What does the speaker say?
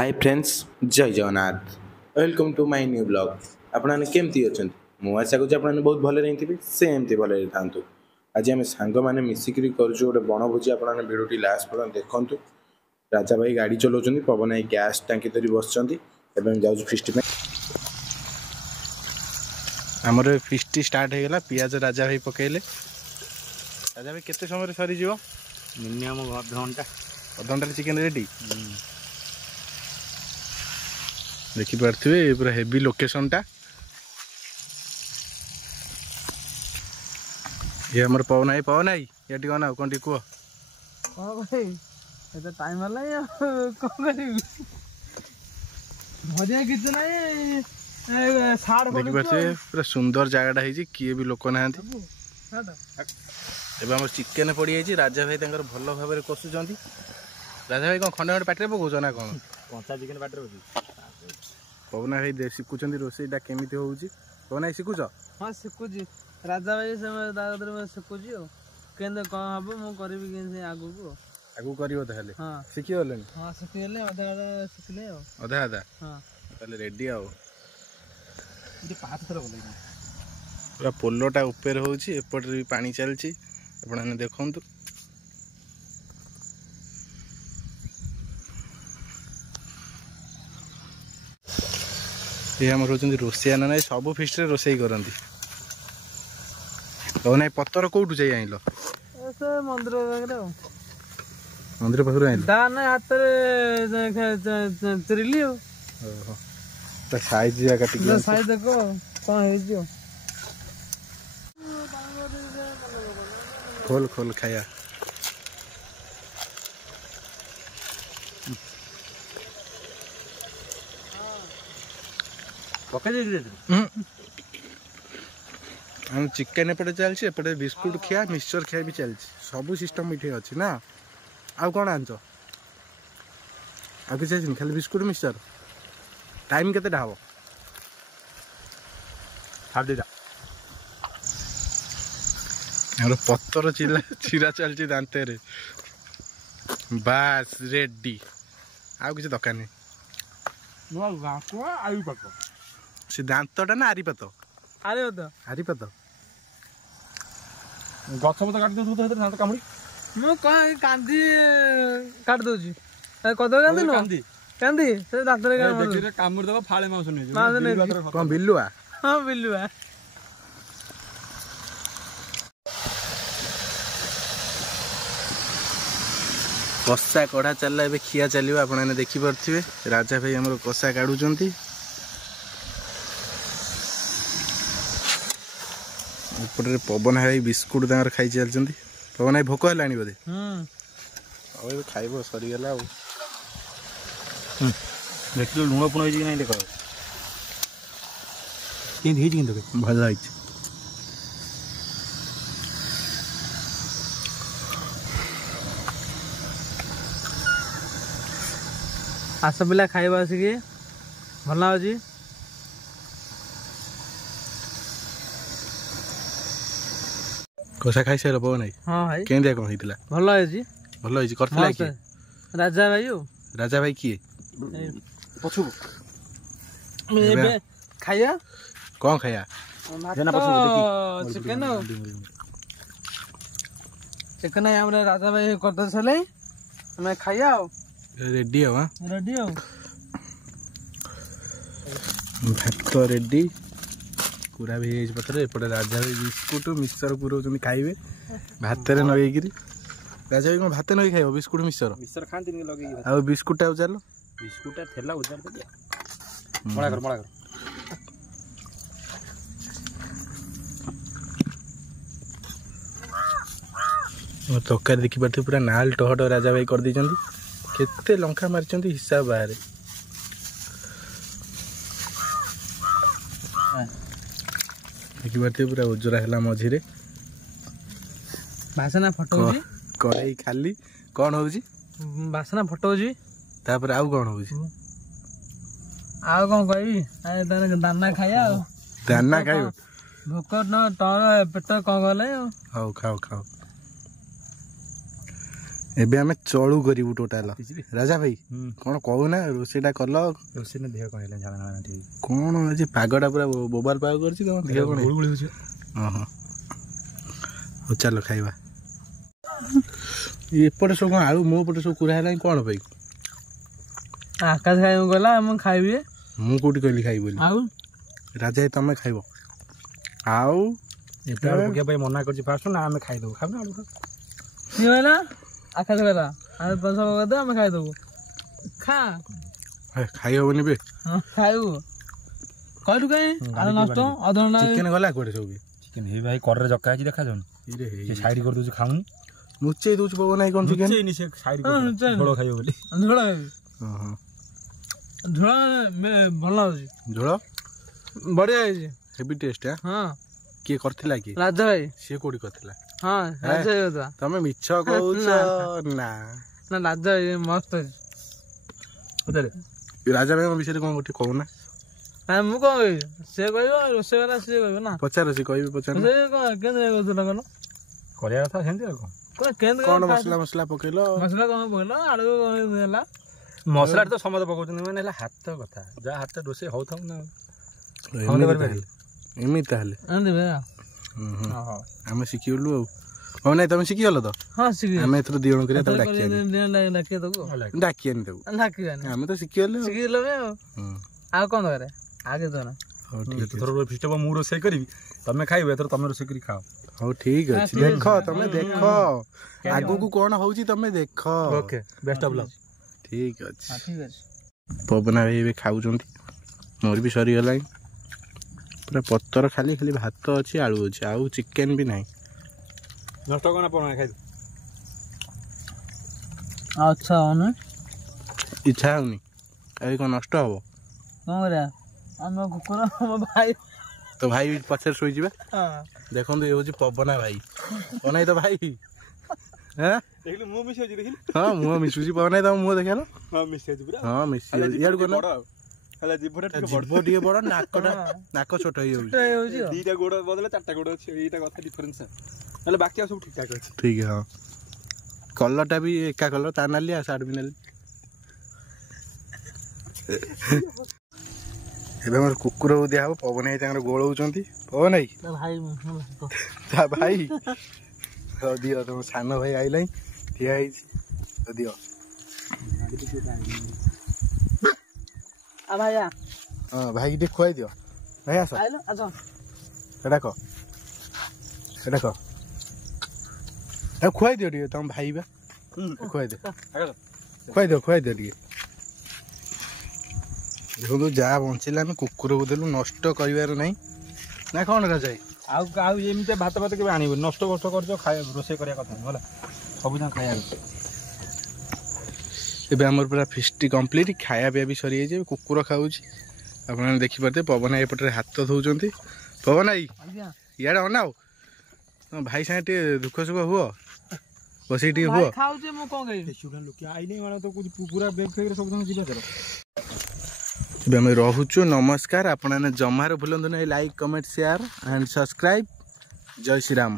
हाय friends, जय Jagannath. Welcome to my new blog. आपने केमती अच्छा मु आशा करुँच आपने बहुत भले रही से एमती भले था। आज आम सांग मैंने मिसिक गोटे बनभोजी आपने भिडी लास्ट पर्यटन देखूँ। राजा भाई गाड़ी चलाऊँ, पवन भाई गैस टांकी धरी बस जाऊँ फिस्ट। आमर फिस्ट स्टार्ट हो गला। पियाज राजा भाई पकड़े। राजा भाई केते समय सरी जीव? मिनिमम अधघंटा चिकेन रेडी। देखिपे पूरा हेवी लोकेशन टा। ये हमर पवन आई ये ना कौन कह भाई टाइम मजा किसी देखिपे पूरा सुंदर जगह किए भी लोक ना। एवं चिकेन पड़ी जाइए। राजा भाई भल भाव कषुच्च। राजा भाई कौन खंडे खंडे पाटे पकाउछ ना कौन? कंचा चिकेन पाटे पवन भाई शिखुं रोसईटा केमी हो? पवन भाई शिखुच? हाँ शिखुची। राजा भाई शिखुची कौन हम मुझे आगू कर शिखिगले। हाँ शिखिगले अधा शिखिले अधा अधा। हाँ रेडी आ पाँच थर गल पूरा पोलोटा ऊपर होपटे भी पानी चलती आपने देखु। ये आम रोचे रोसैया ना ना सब फिस्ट रोसई करती। तो ना पतर कौटू जाई आइल? मंदिर मंदिर पाखर आइल ना हाथ चिरली साइज साइज देख कौन खोल खोल खाया। हम चिकेन एपटे चलती एपटे बिस्कुट खिया मिक्सचर खिया भी चलती। सब सिस्टम ये अच्छी ना। आउ कौन आंच? आ कि खाली बिस्कुट मिक्सचर। टाइम केते हम? 2:30। पत्तर चिरा चलती दांते रे। बास रेडी। आउ किसी दरकार नहीं। से दांतटा ना आरीपात? आरीपात गछ पत काट दांत कामुड़ी मु कांदी काट दउची कदो कांदी नो कांदी से दांत रे कामुड़ी दबा फाळे मांस नै कौन बिल्लुआ? हां बिल्लुआ। कषा कढ़ा चलला ए खिया चलो। आपने देखिपे राजा भाई आम कषा काढ़ुंट। एपटे पवन भाई बिस्कुट खाई चलती। पवन भाई भोक है बोधे? खाइब सरीगला। देख लुण पुण हो देख भल है। आस पिला खाइब आसिक भल हो। कषा खाई सारे पवन भाई? हाँ भाई केंद्रिया कौन होता? भल है भल है। राजा भाई राजा भाई किए पछू खाइया कौन खाया? चिकेन चिकेन राजा भाई करते सारे खाइया रेडी हो? रेडी हो भात रेडी पूरा भी पत्र। एपटे राजा भाई बिस्कुट मिक्सचर पूरा खाइबे भात नगे। राजा भाई कौन भात नगे खाइब? बिस्कुट मिक्सचर मिक्सचर खाती लगे आ बिस्कुट उजाल बिस्कुट थेला उजार मड़ा कर मड़ा कर। तरकारी देखिपे पूरा नाल टहट राजा भाई कर देछंती। केते लंका मारचंती हिसाब बाहर। देखिपे पूरा उजरा है मझिरे। बासना फटो कड़ई खाली कौन हो? बासना फटो तापर आउ कौन हो? आउ कौन कह दाना खाया दाना खाइ भोक न तर पेट कौन गले। खाओ खाओ खाओ। ଏବେ ଆମେ ଚଳୁ କରିବୁ ଟୋଟାଲ। ରାଜା ଭାଇ କଣ କହୁନା ରୋଷେଇଟା କଲ ରୋଷେଇ ଦେହ କଣ ହେଲା ଝାଳ ନାଳ ଠିକ କଣ ଆଜି ପାଗଟା ପୁରା ବୋବାଲ ପାଗ କରିଛି ତମ ଦେହ କଣ ଗୁଳୁଗୁଳି ହଉଛି। ଓହୋ ହଉ ଚାଲ ଖାଇବା। ଏପଟେ ସବୁ କଣ ଆଳୁ ମୋ ପଟେ ସବୁ କୁରା ହେଲାଣି କଣ ପାଇଁ? ଆକାଶ ଖାଇବାକୁ ଗଲା ମୁଁ ଖାଇବି। ମୁଁ କୋଉଠି କହିଲି ଖାଇବି ବୋଲି? ଆଉ ରାଜା ଭାଇ ତମେ ଖାଇବ ଆଉ ପକେଇବା ପାଇଁ ମନା କରୁଛି ଫାଷ୍ଟ ନା ଆମେ ଖାଇଦବୁ ଖାଇବୁ ନା ଆଳୁ କିଏ କହିଲା? ଆକାଶ କହିଲା ଆମେ ପଇସା ପକେଇଦବୁ ଆମେ ଖାଇଦବୁ। ଖା ଖାଇ ହବନି ବେ ଖାଇବୁ କହିଲୁ କାଇଁ ଆଳୁ ନଷ୍ଟ ଅଧଘଣ୍ଟା ଚିକେନ ଗଲା କୁଆଡେ ସବୁ? ଚିକେନ ହେଇ ଭାଇ କରରେ ଜକା ହେଇଛି ଦେଖାଯାଉନି ସେ ସାଇଡ କରିଦଉଛି ଖାଉନି ଲୁଚେଇ ଦଉଛି ପବନ ଭାଇ କଣ ଚିକେନ ସେ ସାଇଡ ଝୋଳ ଖାଇବ ବୋଲି ଝୋଳ ଖାଇବି ଝୋଳ ଭଲ ଲାଗୁଛି ଝୋଳ ବଢିଆ ହେଇଛି ହେଭି ଟେଷ୍ଟ। ହଁ କିଏ କରିଥିଲା କି? ରାଜା ଭାଇ। ସିଏ କୋଉଠି କରିଥିଲା? ହଁ ରାଜା ଭାଇ କଥା ତମେ ମିଛ କହୁଛ ନା ନା ରାଜା ଭାଇ ମସ୍ତ ହେଇଛି। ରାଜା ଭାଇଙ୍କ ବିଷୟରେ କଣ ଗୋଟେ କହୁନା? ନାଇଁ ମୁଁ କଣ କହିବି ସେ କହିବ ରୋଷେଇ ବାଲା ସିଏ କହିବ ନା ପଚାର ସେ କହିବି ପଚାର କେମିତି କହୁଥିଲା କହିଲ କରିବା କଥା ସେମିତି ଆଉ କେମିତି କଣ ମସଲା ମସଲା ପକେଇଲ ମସଲା କଣ ପକେଇଲ ଆଳୁ ହେଲା ମସଲା ତ ସମସ୍ତେ ପକଉଛନ୍ତି ମାନେ ହେଲା ହାତ କଥା ଯାହା ହାତ ରୋଷେଇ ହଉଥାଉ ନା ଏମିତି ତାହେଲେ ଆମେ ଶିଖିଗଲୁ ଆଉ ହଉ ନାଇଁ ତମେ ଶିଖିଗଲ ତ? ହଁ ଆମେ ଏଥର ଦି ଜଣ କରିବା ତାକୁ ଡାକିବାନି ତାକୁ ଆମେ ତ ଶିଖିଗଲେ ଆଉ କଣ ଦରକାର ଆଗେ ତ ମୁଁ ରୋଷେଇ କରିବି ତମେ ଖାଇବ ଏଥର ତମେ ରୋଷେଇ କରି ଖାଅ। ହଉ ଠିକ ଅଛି ଦେଖ ତମେ ଦେଖ ଆଗକୁ କଣ ହଉଛି ତମେ ଦେଖ। Best of luck. ଠିକ ଅଛି ପବନା ଭାଇ ଏବେ ଖାଉଛନ୍ତି ମୋର ବି ସରିଗଲାଣି ପୁରା ପତର ଖାଲି ଖାଲି ଭାତ ଅଛି ଆଳୁ ଅଛି ଆଉ ଚିକେନ ବି ନାହିଁ। ନଷ୍ଟ କଣ ଆପଣ ଖାଇଦେ ଆଚ୍ଛା ଇଚ୍ଛା ହଉନି ଏବେ କଣ ନଷ୍ଟ ହବ କଣ କରିବା ଆମ କୁକୁର ଆମ ଭାଇ ତ ଭାଇ ପଛରେ ଶୋଇଯିବା। ଦେଖନ୍ତୁ ଏ ହଉଛି ପବନା ଭାଇ ପବନା ତ ଭାଇ ମୁଁ ମିଶୁଛି ଦେଖିଲି ହଁ ମୁହଁ ମିଶୁଛି ପବନା ତମ ମୁହଁ ଦେଖାଲ ହଁ ମିଶୁଛି ପୁରା ହଁ ମିଶି ଇଆଡୁ କର ହେଲା ଜିଭ ଟିକେ ବଡ ନାକ ଛୋଟ ହେଇଯାଉଛି ଦିଟା ଗୋଡ ବଦଳେ ଚାରିଟା ଗୋଡ ଅଛି ଏଇଟା କଥା ଡିଫରେନ୍ସ ହେଲେ ବାକି ଆଉ ସବୁ ଠିକ ଠାକ ଅଛି। ଠିକ ହଁ କଲରଟା ବି ଏକା କଲର ତା ନାଲି ଆଉ ସାର୍ଟ ବି ନାଲି। ଏବେ ଆମର କୁକୁରକୁ ଦିଆହବ ପବନ ଭାଇ ତାଙ୍କର ଗୋଳଉଛନ୍ତି ପବନ ଭାଇ ତା ଭାଇ ଦିଅ ତମ ସାନ ଭାଇ ଆଇଲାኝ ଠିଆ ହେଇଛି ଦିଅ ହଁ ଭାଇ ଟିକେ ଖୁଆଇ ଦିଅ ଭାଇ ଆସ ସେଟା କହ ଖୁଆଇ ଦିଅ ଟିକେ ତମ ଭାଇ ବା ଖୁଆଇ ଦିଅ ଟିକେ ଦେଖନ୍ତୁ ଯାହା ବଞ୍ଚିଲା ଆମେ କୁକୁରକୁ ଦେଲୁ ନଷ୍ଟ କରିବାର ନାହିଁ ନା କଣ ରାଜା ଭାଇ? ଆଉ ଏମିତି ଭାତ କେବେ ଆଣିବନି ନଷ୍ଟ କଷ୍ଟ କରୁଛ ରୋଷେଇ କରିବା କଥା ନୁହେଁ ହେଲା ସବୁଦିନ ଖାଇବା। ଏବେ ଆମର ପୁରା ଫିଷ୍ଟ କମ୍ପ୍ଲିଟ୍ ଖାଇବା ପିଇବା ବି ସରିଯାଇଛି କୁକୁର ଖାଉଛି ଆପଣମାନେ ଦେଖିପାରୁଥିବେ ପବନ ଭାଇ ଏପଟରେ ହାତ ଧଉଛନ୍ତି। ପବନ ଭାଇ ଇଆଡ଼େ ଅନାଅ ତମ ଭାଇ ସାଙ୍ଗେ ଟିକେ ଦୁଃଖ ସୁଖ ହୁଅ ବସିକି ଟିକେ ହୁଅ। ଏବେ ଆମେ ରହୁଛୁ ନମସ୍କାର ଆପଣମାନେ ଜମାରୁ ଭୁଲନ୍ତୁ ନାହିଁ like comment share and subscribe. ଜୟ ଶ୍ରୀରାମ।